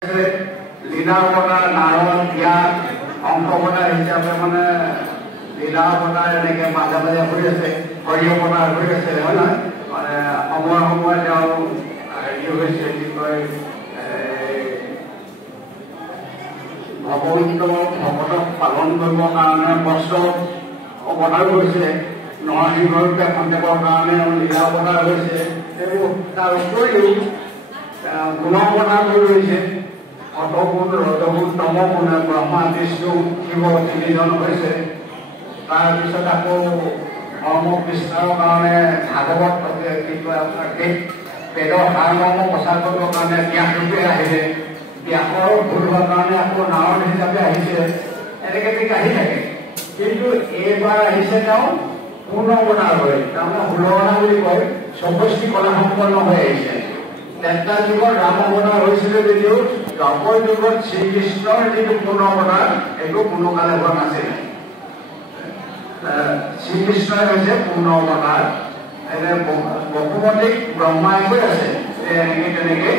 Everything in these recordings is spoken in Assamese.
লীলা অৱতাৰ নাৰদ ইয়াত অংশ অৱতাৰ হিচাপে মানে লীলা অৱতাৰ এনেকে মাজে মাজে হৈ আছে, হৰি অৱতাৰ হৈ আছে, হয় নহয়? মানে সময়ে সময়ে তেওঁ হেৰি হৈছে কি কয় ভকতক পালন কৰিবৰ কাৰণে বস্ত্ৰ অৱতাৰ হৈছে, নৰসিংহৰূপে খন্তেকৰ কাৰণে লীলা অৱতাৰ হৈছে। সেইবোৰ তাৰ উপৰিও গুণ অৱতাৰ হৈ ৰৈছে। সতগুণ, ৰজগুণ, তমগুণ, ব্ৰহ্মা, বিষ্ণু, শিৱ তিনিজন হৈছে। তাৰপিছত আকৌ ধৰ্ম বিস্তাৰৰ কাৰণে ভাগৱত কি কয় আপোনাৰ বেদৰ সাৰমৰ্ম প্ৰচাৰ কৰিবৰ কাৰণে ব্যাসৰূপে আহিলে, ব্যাসৰ ভুল হোৱাৰ কাৰণে আকৌ নাৰদ হিচাপে আহিছে। এনেকৈ ঠিক আহি থাকে, কিন্তু এইবাৰ আহিছে তেওঁ পূৰ্ণ অৱতাৰ হৈ, তাৰমানে ষোলনা বুলি কয়, 64 কলা সম্পন্ন হৈ আহিছে। এটা যুগত ৰাম অৱতাৰ হৈছিলে যদিও দ্বাপৰ যুগত শ্ৰীকৃষ্ণৰ যিটো পূৰ্ণ অৱতাৰ সেইটো কোনোকালে হোৱা নাছিলে। শ্ৰীকৃষ্ণই হৈছে পূৰ্ণ অৱতাৰ। এনে বসুমতীক ব্ৰহ্মাই কৈ আছে যে এনেকে তেনেকে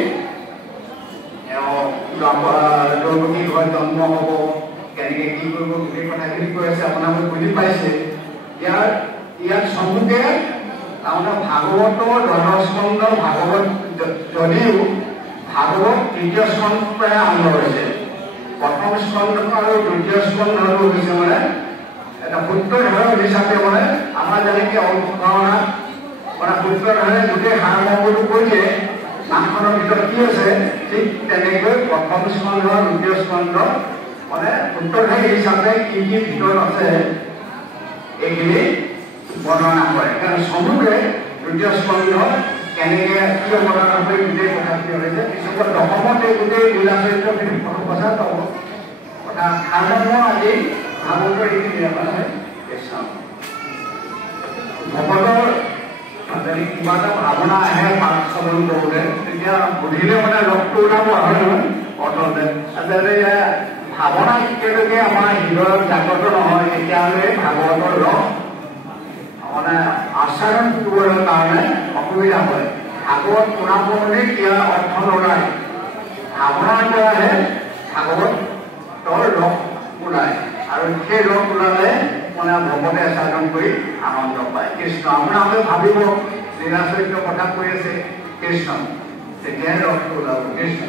দ্ৰৌপদী ঘৰত জন্ম হব, কেনেকে কি কৰিব, গোটেই কথাখিনি কৈ আছে, আপোনালোকে বুজি পাইছে। ইয়াত চমুকে তাৰমানে ভাগৱতৰ দশস্কন্ধ ভাগৱত যদিও ভাগৱত তৃতীয় স্কন্ধৰ পৰাই আৰম্ভ হৈছে। প্ৰথম স্কন্ধ আৰু দ্বিতীয় স্কন্ধটো হৈছে মানে এটা সূত্ৰধাৰক হিচাপে মানে আমাৰ যেনেকে অংশগ্ৰহণাত মানে সূত্ৰধাৰে গোটেই সাৰমৰ্মটো কৰিছে, নামখনৰ ভিতৰত কি আছে, ঠিক তেনেকৈ প্ৰথম স্কন্ধ দ্বিতীয় স্কন্ধ মানে সূত্ৰধাৰী হিচাপে কি কি ভিতৰত আছে এইখিনি বৰ্ণনা কৰে। কাৰণ চমুকে দ্বিতীয় স্কন্ধ কেনেকে কি অৱতাৰ হৈ গোটেই কথাখিনি হৈছে, পিছত দশমত এই গোটেই লীলা চৰিত্ৰখিনি কথা পাব, কথা সাৰমৰ্ম আজি ভাগৱতৰ এইখিনি মানে কৃষ্ণ ভকতৰ যদি কিবা এটা ভাৱনা আহে পাঠ শ্ৰৱণ কৰোঁতে, তেতিয়া বুধিলে মানে ৰসটো ওলাব হয় নহয় অৰ্থতে। আচলতে ভাৱনা যেতিয়ালৈকে আমাৰ হৃদয়ত জাগ্ৰত নহয়, তেতিয়াহ'লে ভাগৱতৰ ৰস মানে আচৰণ কৰিবৰ কাৰণে অসুবিধা হয়। ভাগৱত শুনাবলৈ ইয়াৰ অৰ্থ নোলায়, ভাৱনাৰ পৰাহে ভাগৱতৰ ৰস ওলায়, আৰু সেই ৰস ওলালে মানে ভকতে আচৰণ কৰি আনন্দ পায়। কৃষ্ণ আপোনালোকে ভাবিব লীলা চৰিত্ৰ কথা কৈ আছে কৃষ্ণ, তেতিয়াহে ৰসটো ওলাব কৃষ্ণ।